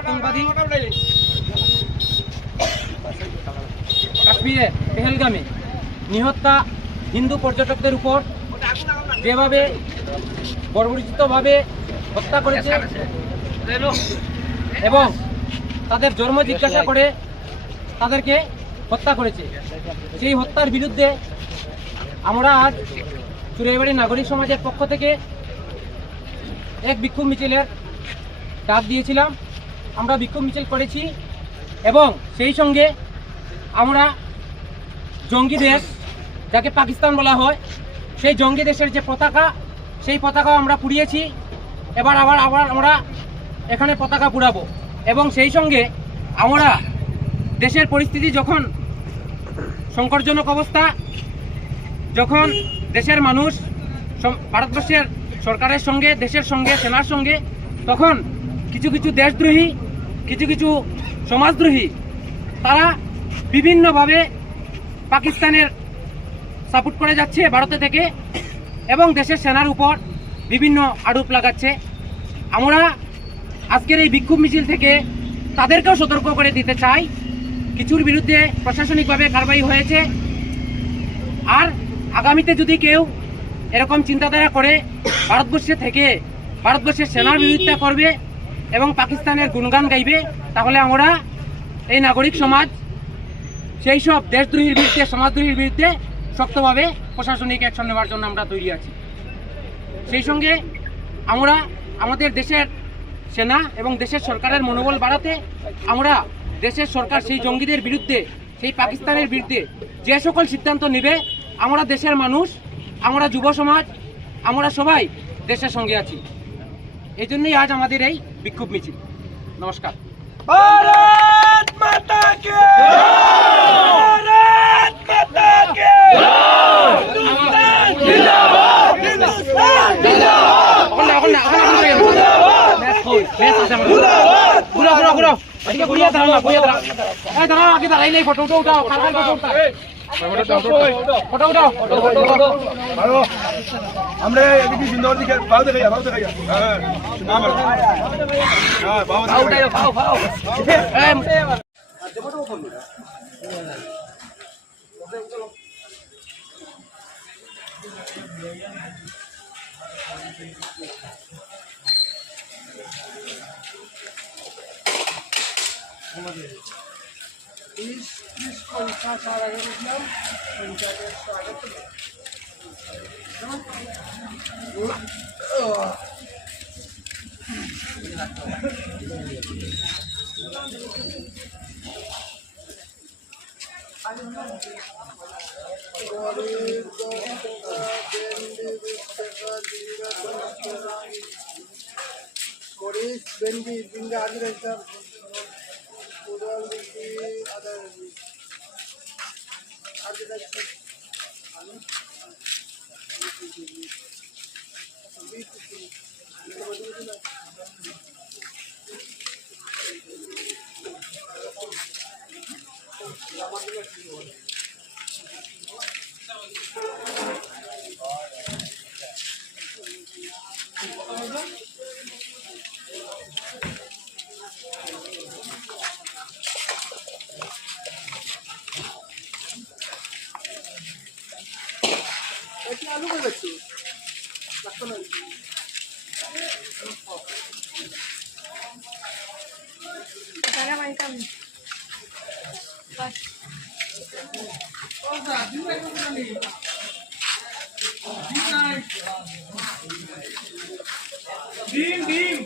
আতঙ্কবাদী কাশ্মীরে পেহেলগামে নিহত্যা হিন্দু পর্যটকদের উপর যেভাবে বর্বরিতভাবে হত্যা করেছে এবং তাদের জন্ম জিজ্ঞাসা করে তাদেরকে হত্যা করেছে, সেই হত্যার বিরুদ্ধে আমরা আজ চুরাইবাড়ি নাগরিক সমাজের পক্ষ থেকে এক বিক্ষোভ মিছিলের ডাক দিয়েছিলাম। আমরা বিক্ষোভ মিছিল করেছি এবং সেই সঙ্গে আমরা জঙ্গি দেশ, যাকে পাকিস্তান বলা হয়, সেই জঙ্গি দেশের যে পতাকা, সেই পতাকাও আমরা পুড়িয়েছি। এবার আবার আমরা এখানে পতাকা পুড়াবো এবং সেই সঙ্গে আমরা দেশের পরিস্থিতি যখন সংকটজনক অবস্থা, যখন দেশের মানুষ ভারতবর্ষের সরকারের সঙ্গে, দেশের সঙ্গে, সেনার সঙ্গে, তখন কিছু কিছু দেশদ্রোহী, কিছু কিছু সমাজদ্রোহী তারা বিভিন্নভাবে পাকিস্তানের সাপোর্ট করে যাচ্ছে ভারতে থেকে এবং দেশের সেনার উপর বিভিন্ন আরোপ লাগাচ্ছে। আমরা আজকের এই বিক্ষোভ মিছিল থেকে তাদেরকেও সতর্ক করে দিতে চাই, কিছুর বিরুদ্ধে প্রশাসনিকভাবে কারবাই হয়েছে, আর আগামীতে যদি কেউ এরকম চিন্তাধারা করে ভারতবর্ষে থেকে ভারতবর্ষের সেনার বিরোধিতা করবে এবং পাকিস্তানের গুণগান গাইবে, তাহলে আমরা এই নাগরিক সমাজ সেই সব দেশদ্রোহীর বিরুদ্ধে, সমাজদ্রোহীর বিরুদ্ধে শক্তভাবে প্রশাসনিক অ্যাকশন নেওয়ার জন্য আমরা তৈরি আছি। সেই সঙ্গে আমরা আমাদের দেশের সেনা এবং দেশের সরকারের মনোবল বাড়াতে আমরা দেশের সরকার সেই জঙ্গিদের বিরুদ্ধে, সেই পাকিস্তানের বিরুদ্ধে যে সকল সিদ্ধান্ত নেবে, আমরা দেশের মানুষ, আমরা যুব সমাজ, আমরা সবাই দেশের সঙ্গে আছি। এই জন্যই আজ আমাদের এই বিক্ষোভ মিছিল। নমস্কার। भारत माता की भारत माता की हिंदुस्तान जिंदाबाद हिंदुस्तान जिंदाबाद ফটো উঠাও, ফটো উঠাও। আমরা এদিকে জিন্দাবাদ দিকে ভাও দেখাইয়া হ্যাঁ নাম হ্যাঁ ভাও ভাও Korean Bendy in the other exam. आलू कर बच्चे लगता नहीं सारा वाई काम बस और साथ में नहीं डीम डीम